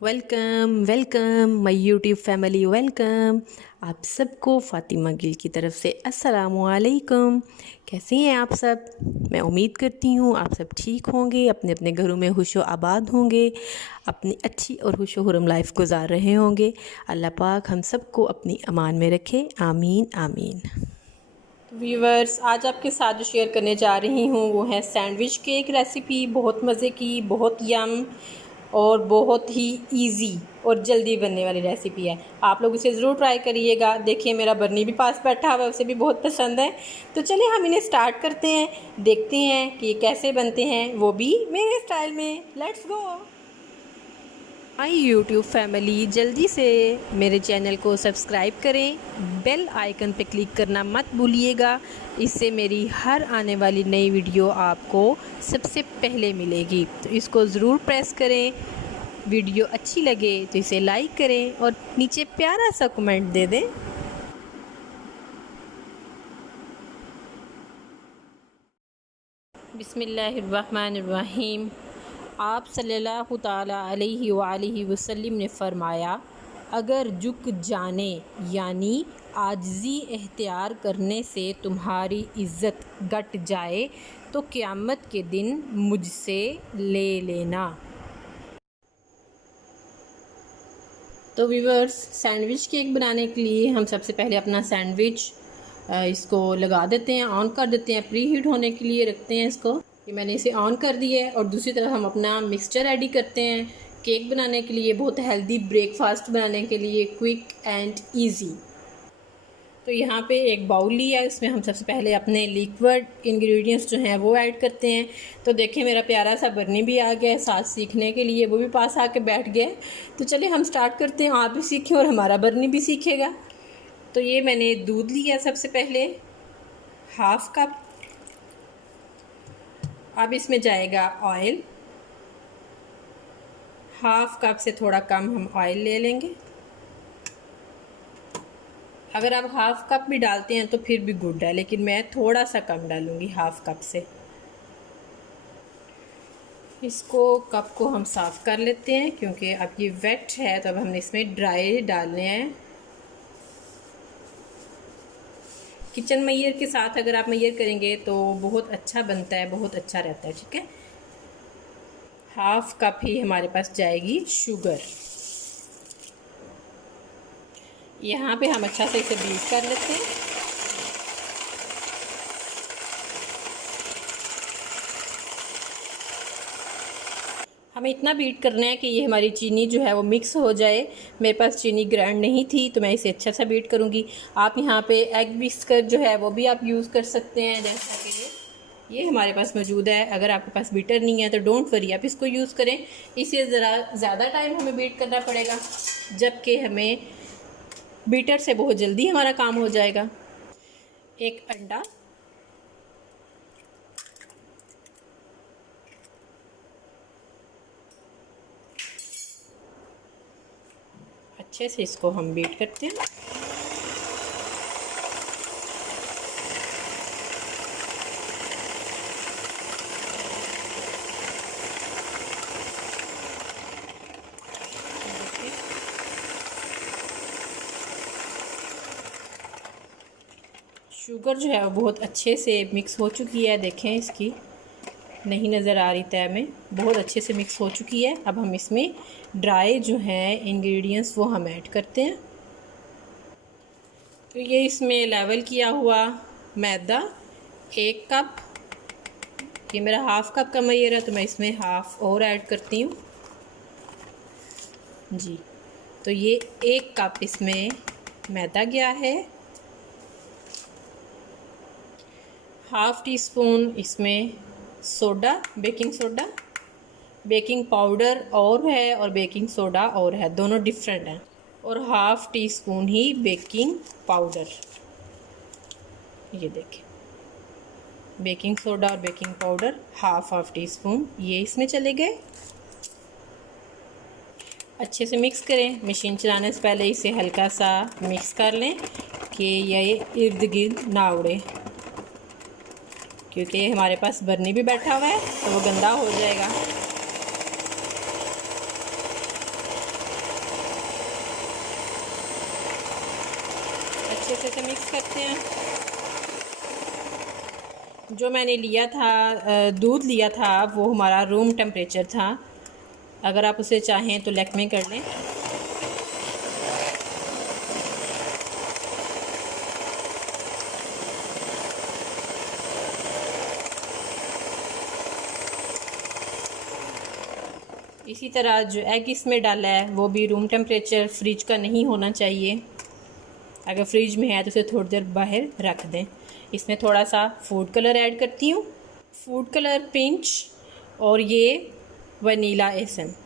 Welcome welcome my YouTube family welcome. आप सबको फ़ातिमा गिल की तरफ से अस्सलामु अलैकुम। कैसे हैं आप सब? मैं उम्मीद करती हूँ आप सब ठीक होंगे, अपने अपने घरों में खुशो आबाद होंगे, अपनी अच्छी और खुशो खुरम लाइफ गुजार रहे होंगे। अल्लाह पाक हम सबको अपनी अमान में रखे, आमीन आमीन। व्यूवर्स, आज आपके साथ जो शेयर करने जा रही हूँ वो है सैंडविच केक रेसिपी। बहुत मज़े की, बहुत यम और बहुत ही इजी और जल्दी बनने वाली रेसिपी है। आप लोग इसे ज़रूर ट्राई करिएगा। देखिए मेरा बर्नी भी पास बैठा हुआ है, उसे भी बहुत पसंद है। तो चलिए हम इन्हें स्टार्ट करते हैं, देखते हैं कि ये कैसे बनते हैं, वो भी मेरे स्टाइल में। Let's go. Hi YouTube family, जल्दी से मेरे चैनल को सब्सक्राइब करें, बेल आइकन पे क्लिक करना मत भूलिएगा। इससे मेरी हर आने वाली नई वीडियो आपको सबसे पहले मिलेगी। तो इसको ज़रूर प्रेस करें। वीडियो अच्छी लगे तो इसे लाइक करें और नीचे प्यारा सा कमेंट दे दें। बिस्मिल्लाहिर्रहमानिर्रहीम। आप सल्लल्लाहु ताला अलैहि वसल्लम ने फ़रमाया, अगर झुक जाने यानी आजिज़ी एख्तियार करने से तुम्हारी इज़्ज़त घट जाए तो क़यामत के दिन मुझसे ले लेना। तो व्यूअर्स, सैंडविच केक बनाने के लिए हम सबसे पहले अपना सैंडविच इसको लगा देते हैं, ऑन कर देते हैं, प्री हीट होने के लिए रखते हैं इसको। ये मैंने इसे ऑन कर दिया है। और दूसरी तरफ हम अपना मिक्सचर रेडी करते हैं केक बनाने के लिए, बहुत हेल्दी ब्रेकफास्ट बनाने के लिए, क्विक एंड ईजी। तो यहाँ पे एक बाउल लिया है, इसमें हम सबसे पहले अपने लिक्विड इंग्रेडिएंट्स जो हैं वो ऐड करते हैं। तो देखें मेरा प्यारा सा बर्नी भी आ गया है साथ सीखने के लिए, वो भी पास आके बैठ गया। तो चलिए हम स्टार्ट करते हैं, आप भी सीखें और हमारा बर्नी भी सीखेगा। तो ये मैंने दूध लिया सबसे पहले, हाफ कप। अब इसमें जाएगा ऑयल, हाफ कप से थोड़ा कम हम ऑयल ले लेंगे। अगर आप हाफ कप भी डालते हैं तो फिर भी गुड है, लेकिन मैं थोड़ा सा कम डालूँगी हाफ कप से। इसको कप को हम साफ़ कर लेते हैं क्योंकि अब ये वेट है, तो अब हमने इसमें ड्राई डालने हैं। किचन मैयर के साथ अगर आप मैयर करेंगे तो बहुत अच्छा बनता है, बहुत अच्छा रहता है। ठीक है, हाफ कप ही हमारे पास जाएगी शुगर। यहाँ पे हम अच्छा से इसे बीट कर लेते हैं। हमें इतना बीट करना है कि ये हमारी चीनी जो है वो मिक्स हो जाए। मेरे पास चीनी ग्राइंड नहीं थी तो मैं इसे अच्छा सा बीट करूँगी। आप यहाँ पे एग विस्कर जो है वो भी आप यूज़ कर सकते हैं, जैसा कि ये हमारे पास मौजूद है। अगर आपके पास बीटर नहीं है तो डोंट वरी, आप इसको यूज़ करें। इसे ज़रा ज़्यादा टाइम हमें बीट करना पड़ेगा, जबकि हमें बीटर से बहुत जल्दी हमारा काम हो जाएगा। एक अंडा, अच्छे से इसको हम बीट करते हैं। शुगर जो है वो बहुत अच्छे से मिक्स हो चुकी है। देखें, इसकी नहीं नज़र आ रही तय में, बहुत अच्छे से मिक्स हो चुकी है। अब हम इसमें ड्राई जो हैं इंग्रेडिएंट्स वो हम ऐड करते हैं। तो ये इसमें लेवल किया हुआ मैदा 1 कप, ये मेरा हाफ कप का मैयर है तो मैं इसमें हाफ और ऐड करती हूँ जी। तो ये 1 कप इसमें मैदा गया है। हाफ़ टी स्पून इसमें soda, baking soda. Baking powder और है और बेकिंग सोडा और है, दोनों डिफरेंट हैं। और हाफ़ टी स्पून ही बेकिंग पाउडर। ये देखें, बेकिंग सोडा और baking powder half tea spoon ये इसमें चले गए। अच्छे से मिक्स करें। मशीन चलाने से पहले इसे हल्का सा मिक्स कर लें कि ये इर्द गिर्द ना उड़े, क्योंकि हमारे पास बर्नी भी बैठा हुआ है तो वो गंदा हो जाएगा। अच्छे से मिक्स करते हैं। जो मैंने लिया था दूध लिया था वो हमारा रूम टेम्परेचर था। अगर आप उसे चाहें तो लेक में कर लें। इसी तरह जो एग इसमें डाला है वो भी रूम टेम्परेचर, फ्रिज का नहीं होना चाहिए। अगर फ्रिज में है तो उसे थोड़ी देर बाहर रख दें। इसमें थोड़ा सा फूड कलर ऐड करती हूँ, फूड कलर पिंच, और ये वनीला एसेंस।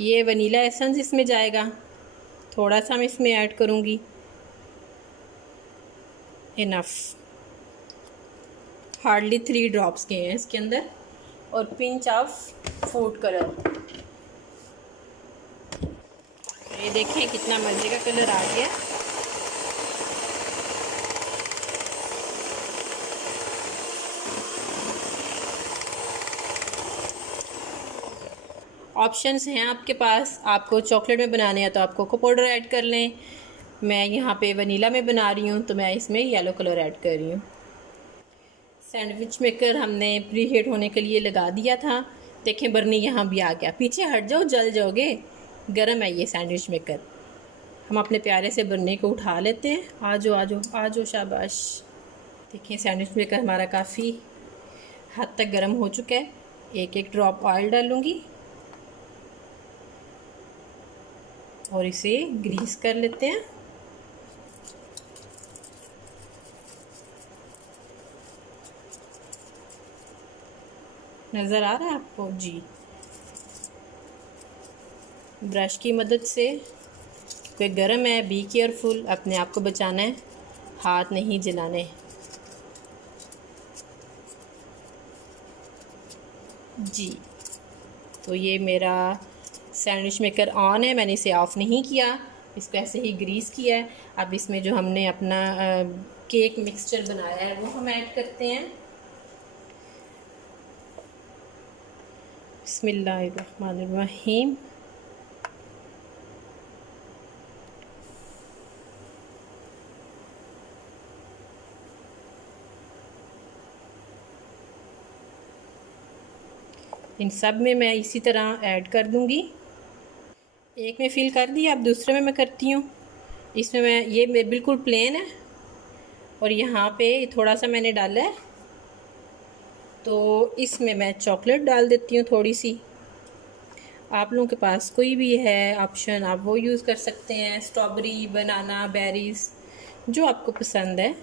ये वनीला एसेंस इसमें जाएगा, थोड़ा सा मैं इसमें ऐड करूँगी, इनफ, हार्डली 3 ड्रॉप्स के हैं इसके अंदर, और पिंच ऑफ फूड कलर। ये देखें कितना मज़े का कलर आ गया। ऑप्शंस हैं आपके पास, आपको चॉकलेट में बनाने हैं तो आप कोको पाउडर ऐड कर लें। मैं यहाँ पे वनीला में बना रही हूँ तो मैं इसमें येलो कलर ऐड कर रही हूँ। सैंडविच मेकर हमने प्री हीट होने के लिए लगा दिया था। देखें बर्नी यहाँ भी आ गया, पीछे हट जाओ जल जाओगे, गर्म है ये सैंडविच मेकर। हम अपने प्यारे से बर्नी को उठा लेते हैं। आ जाओ आ जाओ आ जाओ, शाबाश। देखिए सैंडविच मेकर हमारा काफ़ी हद तक गर्म हो चुका है। एक एक ड्रॉप ऑयल डालूँगी और इसे ग्रीस कर लेते हैं। नज़र आ रहा है आपको जी? ब्रश की मदद से, क्योंकि गर्म है, बी केयरफुल, अपने आप को बचाना है, हाथ नहीं जलाने। जी तो ये मेरा सैंडविच मेकर ऑन है, मैंने इसे ऑफ़ नहीं किया, इसको ऐसे ही ग्रीस किया है। अब इसमें जो हमने अपना केक मिक्सचर बनाया है वो हम ऐड करते हैं। बिस्मिल्लाहिर्रहमानिर्रहीम। इन सब में मैं इसी तरह ऐड कर दूंगी। एक में फिल कर दिया, अब दूसरे में मैं करती हूँ। इसमें मैं बिल्कुल प्लेन है और यहाँ पे थोड़ा सा मैंने डाला है, तो इसमें मैं चॉकलेट डाल देती हूँ थोड़ी सी। आप लोगों के पास कोई भी है ऑप्शन आप वो यूज़ कर सकते हैं, स्ट्रॉबेरी, बनाना, बेरीज़, जो आपको पसंद है।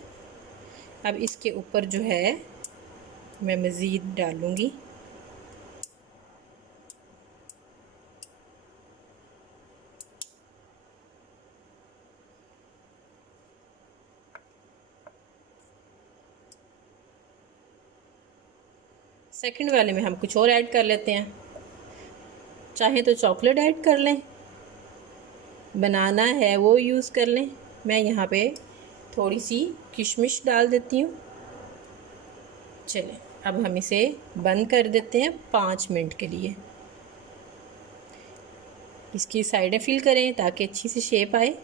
अब इसके ऊपर जो है मैं मज़ीद डालूँगी। सेकंड वाले में हम कुछ और ऐड कर लेते हैं, चाहे तो चॉकलेट ऐड कर लें, बनाना है वो यूज़ कर लें। मैं यहाँ पे थोड़ी सी किशमिश डाल देती हूँ। चलें अब हम इसे बंद कर देते हैं 5 मिनट के लिए। इसकी साइडें फिल करें ताकि अच्छी सी शेप आए।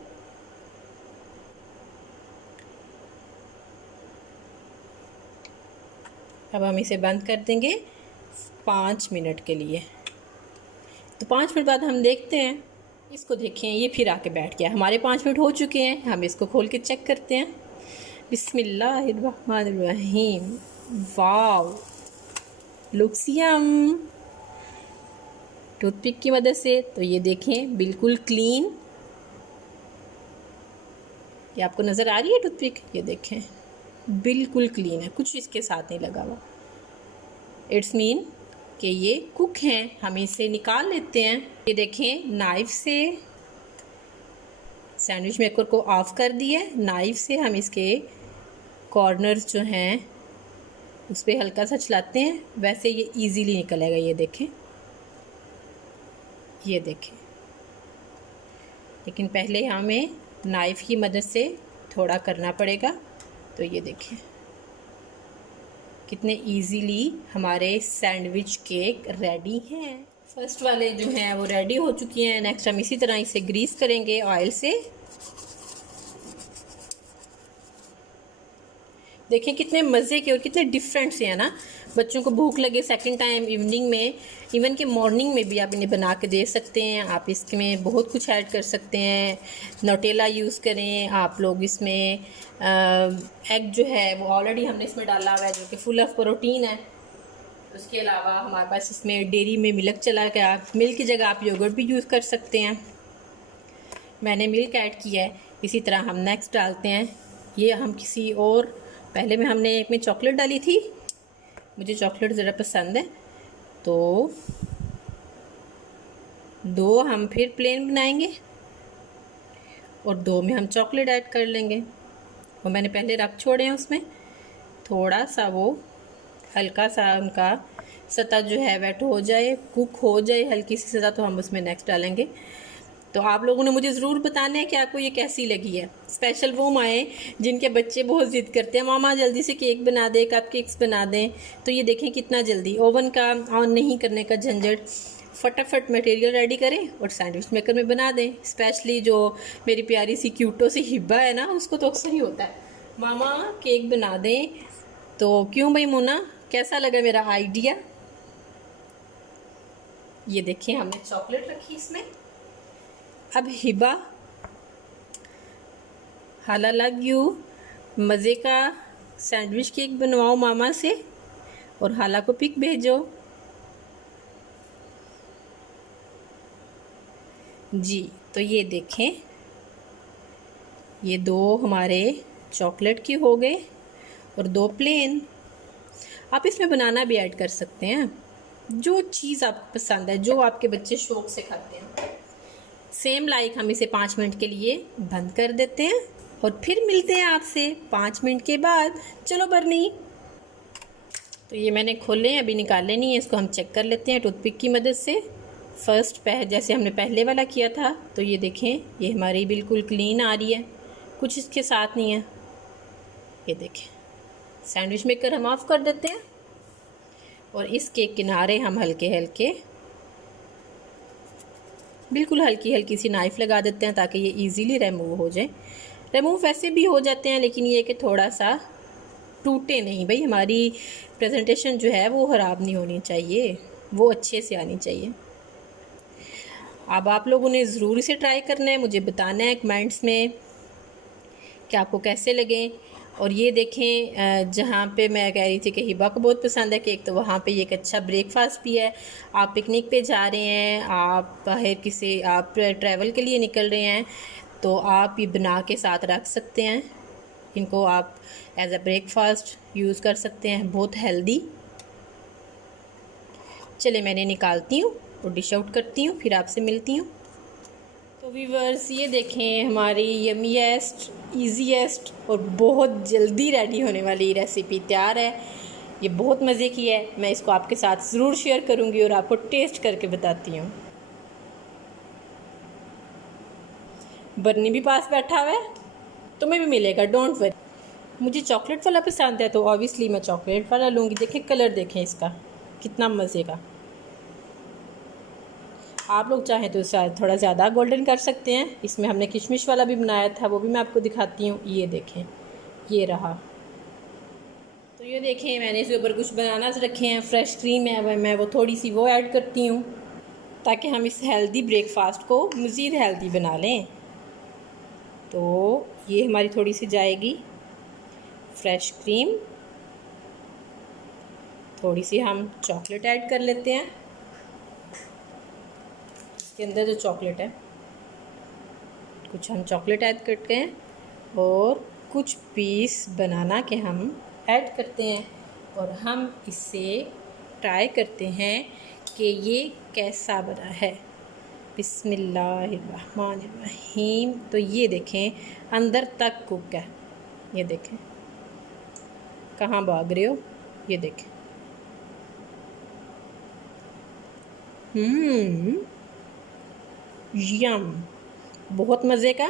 अब हम इसे बंद कर देंगे 5 मिनट के लिए। तो 5 मिनट बाद हम देखते हैं, इसको देखें ये फिर आके बैठ गया। हमारे 5 मिनट हो चुके हैं, हम इसको खोल के चेक करते हैं। बिस्मिल्लाहिर्रहमानिर्रहीम। वाव, लुक्स यम। टूथपिक की मदद से तो ये देखें बिल्कुल क्लीन। ये आपको नज़र आ रही है टूथपिक? ये देखें बिल्कुल क्लीन है, कुछ इसके साथ नहीं लगा हुआ। इट्स मीन कि ये कुक हैं। हम इसे निकाल लेते हैं। ये देखें नाइफ़ से सैंडविच मेकर को ऑफ़ कर दिया। नाइफ़ से हम इसके कॉर्नर्स जो हैं उस पर हल्का सा चलाते हैं, वैसे ये इजीली निकलेगा। ये देखें, ये देखें। लेकिन पहले हमें नाइफ़ की मदद से थोड़ा करना पड़ेगा। तो ये देखें कितने इजीली हमारे सैंडविच केक रेडी हैं। फर्स्ट वाले जो हैं वो रेडी हो चुकी हैं। नेक्स्ट हम इसी तरह इसे ग्रीस करेंगे ऑयल से। देखिए कितने मज़े के और कितने डिफरेंट से हैं ना। बच्चों को भूख लगे सेकंड टाइम इवनिंग में, इवन कि मॉर्निंग में भी आप इन्हें बना के दे सकते हैं। आप इसमें बहुत कुछ ऐड कर सकते हैं। नोटेला यूज़ करें आप लोग इसमें। एग जो है वो ऑलरेडी हमने इसमें डाला हुआ है, जो कि फुल ऑफ प्रोटीन है। उसके अलावा हमारे पास इसमें डेयरी में मिल्क चला के, आप मिल्क की जगह आप योगर्ट भी यूज़ कर सकते हैं। मैंने मिल्क ऐड किया है। इसी तरह हम नेक्स्ट डालते हैं, ये हम किसी और, पहले में हमने एक में चॉकलेट डाली थी, मुझे चॉकलेट ज़रा पसंद है, तो 2 हम फिर प्लेन बनाएंगे और 2 में हम चॉकलेट ऐड कर लेंगे। वो मैंने पहले रख छोड़े हैं, उसमें थोड़ा सा वो हल्का सा उनका सतह जो है वेट हो जाए, कुक हो जाए हल्की सी सतह, तो हम उसमें नेक्स्ट डालेंगे। तो आप लोगों ने मुझे ज़रूर बताना है कि आपको ये कैसी लगी है। स्पेशल वो माएँ जिनके बच्चे बहुत ज़िद करते हैं, मामा जल्दी से केक बना दे, कप केक्स बना दें। तो ये देखें कितना जल्दी, ओवन का ऑन नहीं करने का झंझट, फटाफट मटेरियल रेडी करें और सैंडविच मेकर में बना दें। स्पेशली जो मेरी प्यारी सी क्यूटो सी हिब्बा है ना, उसको तो अक्सर ही होता है, मामा केक बना दें। तो क्यों भाई मोना, कैसा लगा मेरा आइडिया? ये देखिए हमने चॉकलेट रखी इसमें। अब हिबा, हाला लव यू, मज़े का सैंडविच केक बनवाओ मामा से और हाला को पिक भेजो। जी, तो ये देखें, ये 2 हमारे चॉकलेट के हो गए और 2 प्लेन। आप इसमें बनाना भी ऐड कर सकते हैं, जो चीज़ आपको पसंद है, जो आपके बच्चे शौक से खाते हैं। सेम लाइक हम इसे 5 मिनट के लिए बंद कर देते हैं और फिर मिलते हैं आपसे 5 मिनट के बाद। चलो बर्नी, तो ये मैंने खोले हैं, अभी निकाले नहीं है, इसको हम चेक कर लेते हैं टूथपिक की मदद से। फर्स्ट जैसे हमने पहले वाला किया था, तो ये देखें ये हमारी बिल्कुल क्लीन आ रही है, कुछ इसके साथ नहीं है। ये देखें, सैंडविच मेकर हम ऑफ कर देते हैं और इसके किनारे हम हल्के हल्के, बिल्कुल हल्की हल्की सी नाइफ़ लगा देते हैं ताकि ये इजीली रिमूव हो जाए। रिमूव वैसे भी हो जाते हैं, लेकिन ये कि थोड़ा सा टूटे नहीं। भाई हमारी प्रेजेंटेशन जो है वो ख़राब नहीं होनी चाहिए, वो अच्छे से आनी चाहिए। अब आप लोगों ने ज़रूर इसे ट्राई करना है, मुझे बताना है कमेंट्स में कि आपको कैसे लगे। और ये देखें, जहाँ पे मैं कह रही थी कि हिबा को बहुत पसंद है केक, तो वहाँ पे ये एक अच्छा ब्रेकफास्ट भी है। आप पिकनिक पे जा रहे हैं, आप बाहर किसी आप ट्रैवल के लिए निकल रहे हैं, तो आप ये बना के साथ रख सकते हैं। इनको आप एज अ ब्रेकफास्ट यूज़ कर सकते हैं, बहुत हेल्दी। चले मैंने निकालती हूँ और डिश आउट करती हूँ, फिर आपसे मिलती हूँ। तो व्यूअर्स ये देखें, हमारी यमीएस्ट, ईजीएस्ट और बहुत जल्दी रेडी होने वाली रेसिपी तैयार है। ये बहुत मज़े की है, मैं इसको आपके साथ ज़रूर शेयर करूँगी और आपको टेस्ट करके बताती हूँ। बर्नी भी पास बैठा हुआ है, तुम्हें भी मिलेगा, डोंट वरी। मुझे चॉकलेट वाला पसंद है, तो ऑब्वियसली मैं चॉकलेट वाला लूँगी। देखें कलर, देखें इसका कितना मज़े का। आप लोग चाहें तो शायद थोड़ा ज़्यादा गोल्डन कर सकते हैं। इसमें हमने किशमिश वाला भी बनाया था, वो भी मैं आपको दिखाती हूँ। ये देखें, ये रहा। तो ये देखें, मैंने इसके ऊपर कुछ बनानास रखे हैं, फ्रेश क्रीम है, मैं वो थोड़ी सी वो ऐड करती हूँ ताकि हम इस हेल्दी ब्रेकफास्ट को मज़ीद हेल्दी बना लें। तो ये हमारी थोड़ी सी जाएगी फ्रेश क्रीम, थोड़ी सी हम चॉकलेट ऐड कर लेते हैं। इसके अंदर जो चॉकलेट है, कुछ हम चॉकलेट ऐड करते हैं और कुछ पीस बनाना के हम ऐड करते हैं और हम इसे ट्राई करते हैं कि ये कैसा बना है। बिस्मिल्लाहिर्रहमानिर्रहीम। तो ये देखें अंदर तक कुक है, ये देखें, कहाँ भाग रहे हो, ये देखें। यम, बहुत मज़े का।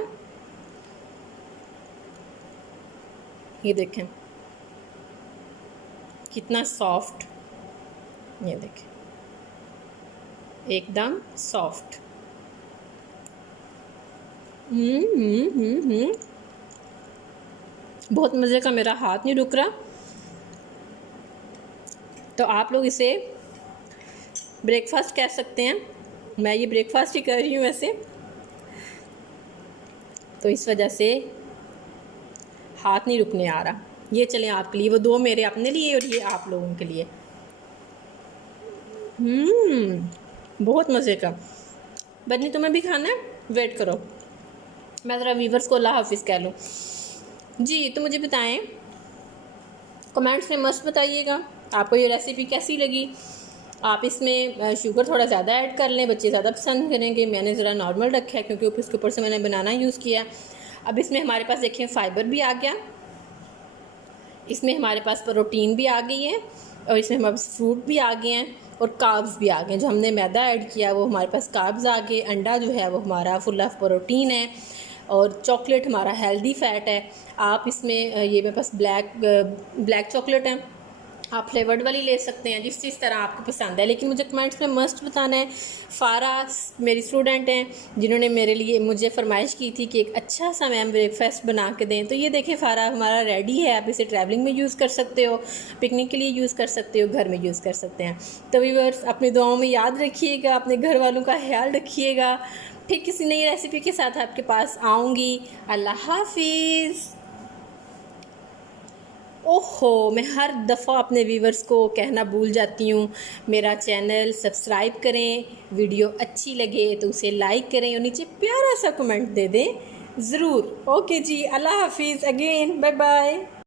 ये देखें कितना सॉफ्ट, ये देखें एकदम सॉफ्ट। बहुत मज़े का, मेरा हाथ नहीं रुक रहा। तो आप लोग इसे ब्रेकफास्ट कह सकते हैं, मैं ये ब्रेकफास्ट ही कर रही हूँ वैसे। तो इस वजह से हाथ नहीं रुकने आ रहा। ये चलें आपके लिए, वो 2 मेरे अपने लिए और ये आप लोगों के लिए। बहुत मज़े का। बनी तुम्हें भी खाना है? वेट करो, मैं ज़रा व्यूवर्स को अल्लाह हाफिज़ कह लूँ। जी तो मुझे बताएं, कमेंट्स में मस्त बताइएगा आपको ये रेसिपी कैसी लगी। आप इसमें शुगर थोड़ा ज़्यादा ऐड कर लें, बच्चे ज़्यादा पसंद करेंगे। मैंने ज़रा नॉर्मल रखा है क्योंकि उसके ऊपर से मैंने बनाना यूज़ किया। अब इसमें हमारे पास देखें फाइबर भी आ गया, इसमें हमारे पास प्रोटीन भी आ गई है, और इसमें हमारे पास फ्रूट भी आ गए हैं और कार्ब्स भी आ गए हैं। जो हमने मैदा ऐड किया वो हमारे पास कार्ब्स आ गए। अंडा जो है वो हमारा फुल ऑफ प्रोटीन है, और चॉकलेट हमारा हेल्दी फ़ैट है। आप इसमें ये मेरे पास ब्लैक चॉकलेट है, आप फ्लेवर्ड वाली ले सकते हैं जिस तरह आपको पसंद है। लेकिन मुझे कमेंट्स में मस्ट बताना है। फ़ारा मेरी स्टूडेंट हैं जिन्होंने मेरे लिए मुझे फरमाइश की थी कि एक अच्छा सा मैम ब्रेकफास्ट बना के दें। तो ये देखें फ़ारा हमारा रेडी है। आप इसे ट्रैवलिंग में यूज़ कर सकते हो, पिकनिक के लिए यूज़ कर सकते हो, घर में यूज़ कर सकते हैं। तो व्यूअर्स अपनी दुआओं में याद रखिएगा, अपने घर वालों का ख्याल रखिएगा। ठीक किसी नई रेसिपी के साथ आपके पास आऊँगी। अल्लाह हाफिज़। ओहो, मैं हर दफ़ा अपने व्यूवर्स को कहना भूल जाती हूँ, मेरा चैनल सब्सक्राइब करें, वीडियो अच्छी लगे तो उसे लाइक करें और नीचे प्यारा सा कमेंट दे दें ज़रूर। ओके जी, अल्लाह हाफिज़, अगेन बाय बाय।